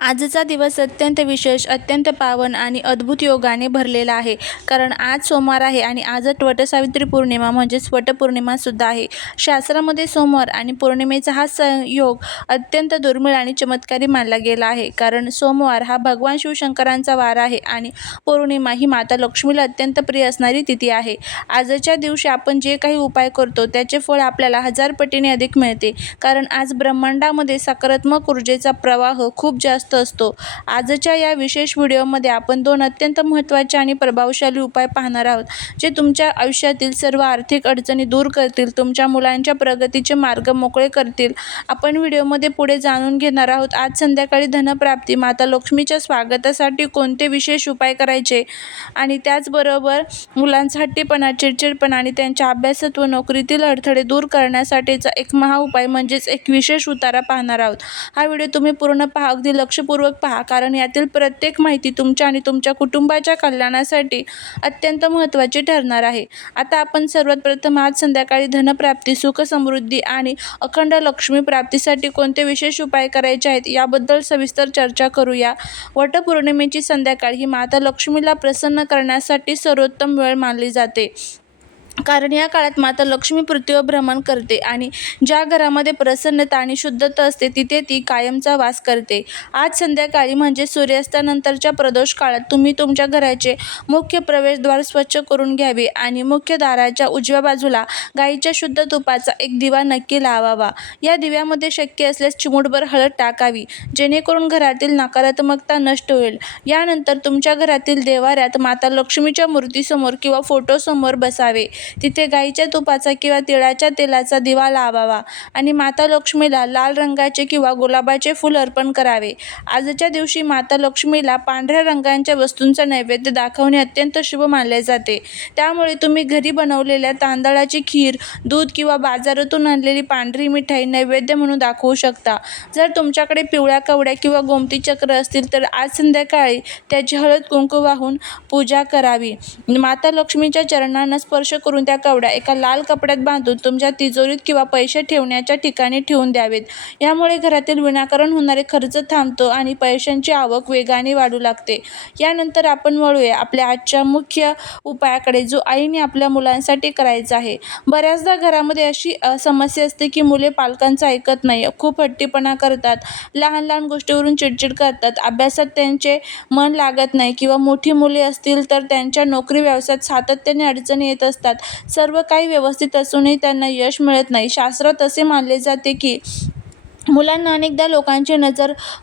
आजचा दिवस अत्यंत विशेष, अत्यंत पावन आणि अद्भुत योगाने भरलेला आहे. कारण आज सोमवार आहे आणि आजच वटसावित्री पौर्णिमा म्हणजेच वटपौर्णिमासुद्धा आहे. शास्त्रामध्ये सोमवार आणि पौर्णिमेचा हा संयोग अत्यंत दुर्मिळ आणि चमत्कारी मानला गेला आहे. कारण सोमवार हा भगवान शिवशंकरांचा वार आहे आणि पौर्णिमा ही माता लक्ष्मीला अत्यंत प्रिय असणारी तिथी आहे. आजच्या दिवशी आपण जे काही उपाय करतो त्याचे फळ आपल्याला 1000 पटीने अधिक मिळते. कारण आज ब्रह्मांडामध्ये सकारात्मक ऊर्जेचा प्रवाह खूप जास्त असतो. आजच्या या विशेष व्हिडिओमध्ये आपण 2 अत्यंत महत्त्वाचे आणि प्रभावशाली उपाय पाहणार आहोत, जे तुमच्या आयुष्यातील सर्व आर्थिक अडचणी दूर करतील, तुमच्या मुलांच्या प्रगतीचे मार्ग मोकळे करतील. आपण व्हिडिओमध्ये पुढे जाणून घेणार आहोत आज संध्याकाळी धनप्राप्ती, माता लक्ष्मीच्या स्वागतासाठी कोणते विशेष उपाय करायचे आणि त्याचबरोबर मुलांचा हट्टीपणा, चिडचिडपणा आणि त्यांच्या अभ्यासात व नोकरीतील अडथळे दूर करण्यासाठीचा एक महाउपाय म्हणजेच एक विशेष उतारा पाहणार आहोत. हा व्हिडिओ तुम्ही पूर्ण पहा, अगदी लक्षपूर्वक पहा, कारण यातील प्रत्येक माहिती तुमच्या आणि तुमच्या कुटुंबाच्या कल्याणासाठी अत्यंत महत्त्वाची ठरणार आहे. आता आपण सर्वात प्रथम आज संध्याकाळी धनप्राप्ती, सुख समृद्धी आणि अखंड लक्ष्मी प्राप्तीसाठी कोणते विशेष उपाय करायचे आहेत याबद्दल सविस्तर चर्चा करूया. वटपौर्णिमेची संध्याकाळ ही माता लक्ष्मीला प्रसन्न करण्यासाठी सर्वोत्तम वेळ मानली जाते. कारण या काळात माता लक्ष्मी पृथ्वीवर भ्रमण करते आणि ज्या घरामध्ये प्रसन्नता आणि शुद्धता असते तिथे ती कायमचा वास करते. आज संध्याकाळी म्हणजे सूर्यास्तानंतरच्या प्रदोष काळात तुम्ही तुमच्या घराचे मुख्य प्रवेशद्वार स्वच्छ करून घ्यावे आणि मुख्य दाराच्या उजव्या बाजूला गाईच्या शुद्ध तुपाचा एक दिवा नक्की लावावा. या दिव्यामध्ये शक्य असल्यास चिमूटभर हळद टाकावी, जेणेकरून घरातील नकारात्मकता नष्ट होईल. यानंतर तुमच्या घरातील देव्हाऱ्यात माता लक्ष्मीच्या मूर्तीसमोर किंवा फोटोसमोर बसावे. तिथे गाईच्या तुपाचा किंवा तिळाच्या तेलाचा दिवा लावावा आणि माता लक्ष्मीला लाल रंगाचे किंवा गुलाबाचे फूल अर्पण करावे. आजच्या दिवशी माता लक्ष्मीला पांढऱ्या रंगाच्या वस्तूंचा नैवेद्य दाखवणे अत्यंत शुभ मानले जाते. त्यामुळे तुम्ही घरी बनवलेल्या तांदळाची खीर, दूध किंवा बाजारातून आणलेली पांढरी मिठाई नैवेद्य म्हणून दाखवू शकता. जर तुमच्याकडे पिवळ्या कवड्या किंवा गोमती चक्र असतील तर आज संध्याकाळी त्याची हळद कुंकू वाहून पूजा करावी. माता लक्ष्मीच्या चरणांना स्पर्श करून त्या कवड्या एका लाल कपड्यात बांधून तुमच्या तिजोरीत किंवा पैसे ठेवण्याच्या ठिकाणी ठेवून द्यावेत. यामुळे घरातील विनाकारण होणारे खर्च थांबतो आणि पैशांची आवक वेगाने वाढू लागते. यानंतर आपण वळूया आपल्या आजच्या मुख्य उपायाकडे, जो आईने आपल्या मुलांसाठी करायचा आहे. बऱ्याचदा घरामध्ये अशी समस्या असते की मुले पालकांचं ऐकत नाही, खूप हट्टीपणा करतात, लहान लहान गोष्टीवरून चिडचिड करतात, अभ्यासात त्यांचे मन लागत नाही किंवा मोठी मुले असतील तर त्यांच्या नोकरी व्यवसायात सातत्याने अडचणी येत असतात. सर्व काही व्यवस्थित असूनही त्यांना यश मिळत नाही. शास्त्रात असे मानले जाते की मुलांना अनेकदा लोकांची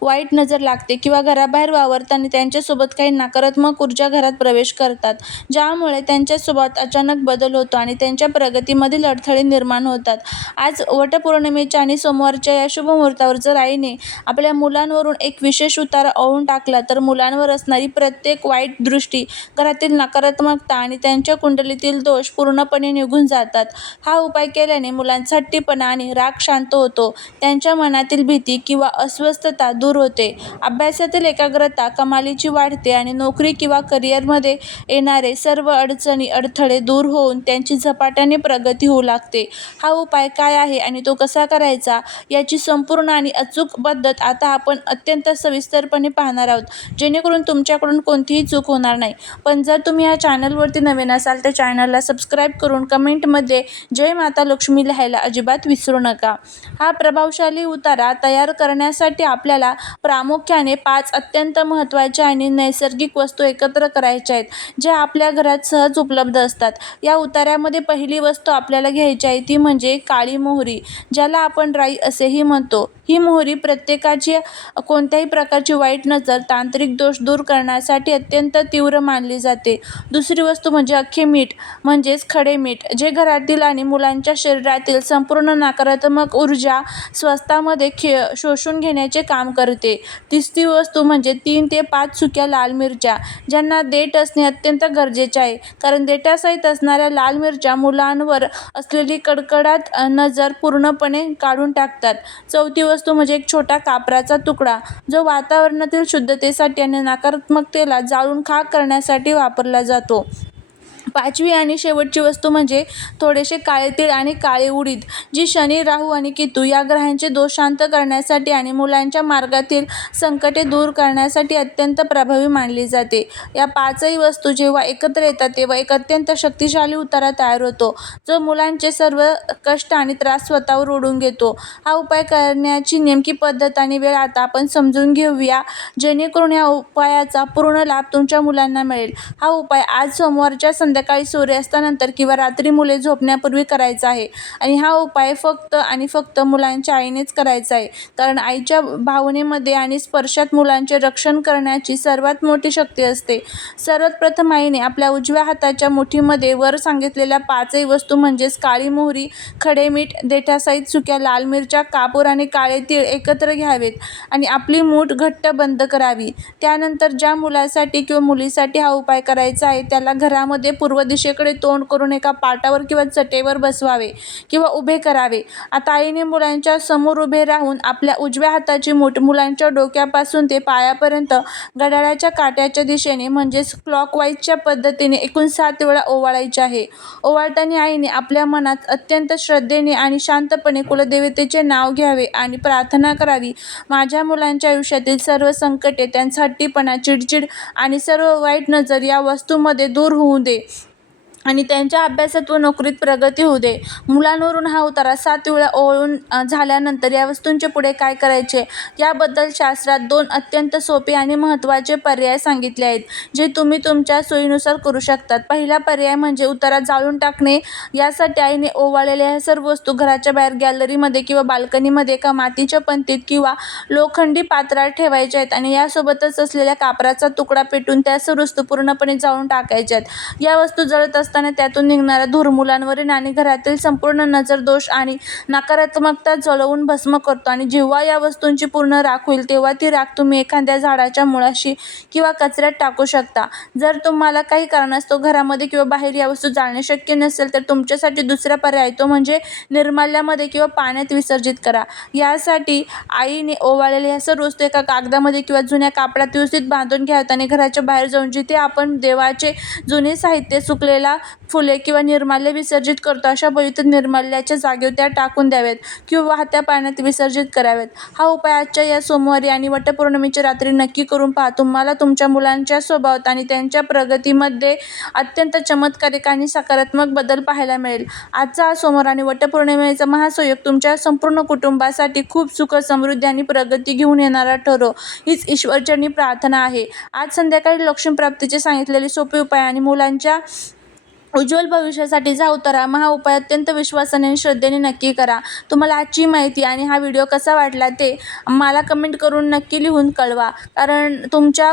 वाईट नजर लागते किंवा घराबाहेर वावरताना त्यांच्यासोबत काही नकारात्मक ऊर्जा घरात प्रवेश करतात, ज्यामुळे त्यांच्या स्वभावात अचानक बदल होतो आणि त्यांच्या प्रगतीमधील अडथळे निर्माण होतात. आज वटपौर्णिमेच्या आणि सोमवारच्या या शुभ मुहूर्तावर जर आईने आपल्या मुलांवरून एक विशेष उतारा ओढून टाकला तर मुलांवर असणारी प्रत्येक वाईट दृष्टी, घरातील नकारात्मकता आणि त्यांच्या कुंडलीतील दोष पूर्णपणे निघून जातात. हा उपाय केल्याने मुलांचा हट्टीपणा आणि राग शांत होतो, त्यांच्या मनातील भीती किंवा अस्वस्थता दूर होते, अभ्यासातील एकाग्रता कमालीची वाढते आणि नोकरी किंवा करिअरमध्ये येणारे सर्व अडचणी, अडथळे दूर होऊन त्यांची झपाट्याने प्रगती होऊ लागते. हा उपाय काय आहे आणि तो कसा करायचा याची संपूर्ण आणि अचूक पद्धत आता आपण अत्यंत सविस्तरपणे पाहणार आहोत, जेणेकरून तुमच्याकडून कोणतीही चूक होणार नाही. पण जर तुम्ही या चॅनलवरती नवीन असाल तर चॅनलला सबस्क्राईब करून कमेंटमध्ये जय माता लक्ष्मी लिहायला अजिबात विसरू नका. हा प्रभावशाली उतारा तयार करण्यासाठी आपल्याला प्रामुख्याने 5 अत्यंत महत्त्वाच्या आणि नैसर्गिक वस्तू एकत्र करायच्या आहेत, ज्या आपल्या घरात सहज उपलब्ध असतात. या उतार्यामध्ये पहिली वस्तू आपल्याला घ्यायची आहे ती म्हणजे काळी मोहरी, ज्याला आपण राई असेही म्हणतो. ही मोहरी प्रत्येकाची कोणत्याही प्रकारची वाईट नजर, तांत्रिक दोष दूर करण्यासाठी अत्यंत तीव्र मानली जाते. दुसरी वस्तू म्हणजे अख्खे मीठ म्हणजेच खडे मीठ, जे घरातील आणि मुलांच्या शरीरातील संपूर्ण नकारात्मक ऊर्जा स्वस्तामध्ये शोषून घेण्याचे काम करते. तिसरी वस्तू म्हणजे 3 ते 5 सुक्या लाल मिरच्या, ज्यांना देठ असणे अत्यंत गरजेचे आहे. कारण देठासहित असणाऱ्या लाल मिरच्या मुलांवर असलेली कडकडाट नजर पूर्णपणे काढून टाकतात. चौथी वस्तू म्हणजे एक छोटा कापराचा तुकडा, जो वातावरणातील शुद्धतेसाठी आणि नकारात्मकतेला जाळून खाक करण्यासाठी वापरला जातो. पाचवी आणि शेवटची वस्तू म्हणजे थोडेसे काळे तीळ आणि काळे उडीद, जी शनी, राहू आणि केतू या ग्रहांचे दोष शांत करण्यासाठी आणि मुलांच्या मार्गातील संकटे दूर करण्यासाठी अत्यंत प्रभावी मानली जाते. या पाचही वस्तू जेव्हा एकत्र येतात तेव्हा एक अत्यंत शक्तिशाली उतारा तयार होतो, जो मुलांचे सर्व कष्ट आणि त्रास स्वतःवर ओढून घेतो. हा उपाय करण्याची नेमकी पद्धत आणि वेळ आता आपण समजून घेऊया, जेणेकरून या उपायाचा पूर्ण लाभ तुमच्या मुलांना मिळेल. हा उपाय आज सोमवारच्या संध्याकाळी सूर्यास्तानंतर किंवा रात्री मुले झोपण्यापूर्वी करायचा आहे. आणि हा उपाय फक्त आणि फक्त मुलांच्या आईनेच करायचा आहे, कारण आईच्या भावनेमध्ये आणि स्पर्शात मुलांचे रक्षण करण्याची सर्वात मोठी शक्ती असते. सर्वात प्रथम आईने आपल्या उजव्या हाताच्या मुठीमध्ये वर सांगितलेल्या पाचही वस्तू म्हणजेच काळी मोहरी, खडे मीठ, देठासहित सुक्या लाल मिरच्या, कापूर आणि काळे तीळ एकत्र घ्यावेत आणि आपली मूठ घट्ट बंद करावी. त्यानंतर ज्या मुलासाठी किंवा मुलीसाठी हा उपाय करायचा आहे त्याला घरामध्ये पूर्व दिशेकडे तोंड करून एका पाटावर किंवा चटेवर बसवावे किंवा उभे करावे. आता आईने मुलांच्या समोर उभे राहून आपल्या उजव्या हाताची मूठ मुलांच्या डोक्यापासून ते पायापर्यंत घड्याळाच्या काट्याच्या दिशेने म्हणजेच क्लॉकवाईजच्या पद्धतीने एकूण 7 वेळा ओवाळायची आहे. ओवाळताना आईने आपल्या मनात अत्यंत श्रद्धेने आणि शांतपणे कुलदेवतेचे नाव घ्यावे आणि प्रार्थना करावी, माझ्या मुलांच्या आयुष्यातील सर्व संकटे, त्यांचा हट्टीपणा, चिडचिड आणि सर्व वाईट नजर या वस्तूंमध्ये दूर होऊ दे आणि त्यांच्या अभ्यासात व नोकरीत प्रगती होऊ दे. मुलांवरून हा उतारा 7 वेळा ओवाळून झाल्यानंतर या वस्तूंचे पुढे काय करायचे याबद्दल शास्त्रात 2 अत्यंत सोपे आणि महत्त्वाचे पर्याय सांगितले आहेत, जे तुम्ही तुमच्या सोयीनुसार करू शकतात. पहिला पर्याय म्हणजे उतारा जाळून टाकणे. यासाठी आईने ओवाळलेल्या ह्या सर्व वस्तू घराच्या बाहेर गॅलरीमध्ये किंवा बाल्कनीमध्ये एका मातीच्या पंतीत किंवा लोखंडी पात्रात ठेवायच्या आहेत आणि यासोबतच असलेल्या कापराचा तुकडा पेटून त्या सर्व वस्तू पूर्णपणे जाळून टाकायच्या आहेत. या वस्तू जळत असताना त्यातून निघणारा धूर मुलांवरील आणि घरातील संपूर्ण नजर, दोष आणि नकारात्मकता जळवून भस्म करतो आणि जेव्हा या वस्तूंची पूर्ण राख होईल तेव्हा ती राख तुम्ही एखाद्या झाडाच्या मुळाशी किंवा कचऱ्यात टाकू शकता. जर तुम्हाला काही कारणास्तव घरामध्ये किंवा बाहेर या वस्तू जाळणे शक्य नसेल तर तुमच्यासाठी दुसरा पर्याय तो म्हणजे निर्माल्यामध्ये किंवा पाण्यात विसर्जित करा. यासाठी आईने ओवाळलेल्या ह्या सर्व वस्तू एका कागदामध्ये किंवा जुन्या कापडात व्यवस्थित बांधून घ्याव्यात आणि घराच्या बाहेर जाऊन जिथे आपण देवाचे जुने साहित्य, सुकलेला फुले किंवा निर्माल्य विसर्जित करतो अशा पवित्र निर्माल्याच्या जागेवर त्या टाकून द्याव्यात किंवा वाहत्या पाण्यात विसर्जित कराव्यात. हा उपाय आजच्या या सोमवारी आणि वटपौर्णिमेच्या रात्री नक्की करून पहा. तुम्हाला तुमच्या मुलांच्या स्वभावात आणि त्यांच्या प्रगतीमध्ये अत्यंत चमत्कारिक आणि सकारात्मक बदल पाहायला मिळेल. आजचा हा सोमवार आणि वटपौर्णिमेचा महासंयोग तुमच्या संपूर्ण कुटुंबासाठी खूप सुख, समृद्धी आणि प्रगती घेऊन येणारा ठरो, हीच ईश्वरचरणी प्रार्थना आहे. आज संध्याकाळी लक्ष्मीप्राप्तीचे सांगितलेले सोपे उपाय आणि मुलांच्या उज्ज्वल भविष्यासाठीचा हा उतारा, हा उपाय अत्यंत विश्वासाने आणि श्रद्धेने नक्की करा. तुम्हाला आजची माहिती आणि हा व्हिडिओ कसा वाटला ते मला कमेंट करून नक्की लिहून कळवा, कारण तुमच्या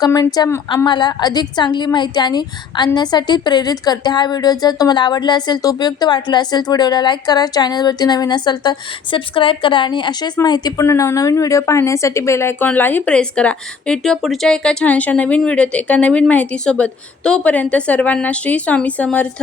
कमेंटच्या आम्हाला अधिक चांगली माहिती आणि आणण्यासाठी प्रेरित करते. हा व्हिडिओ जर तुम्हाला आवडला असेल, तो उपयुक्त वाटला असेल, व्हिडिओला लाईक करा, चॅनलवरती नवीन असाल तर सबस्क्राईब करा आणि असेच माहितीपूर्ण नवनवीन व्हिडिओ पाहण्यासाठी बेल आयकॉनलाही प्रेस करा. भेटूया पुढच्या एका छानशा नवीन व्हिडिओत एका नवीन माहितीसोबत. तोपर्यंत सर्वांना श्री स्वामी समर्थ.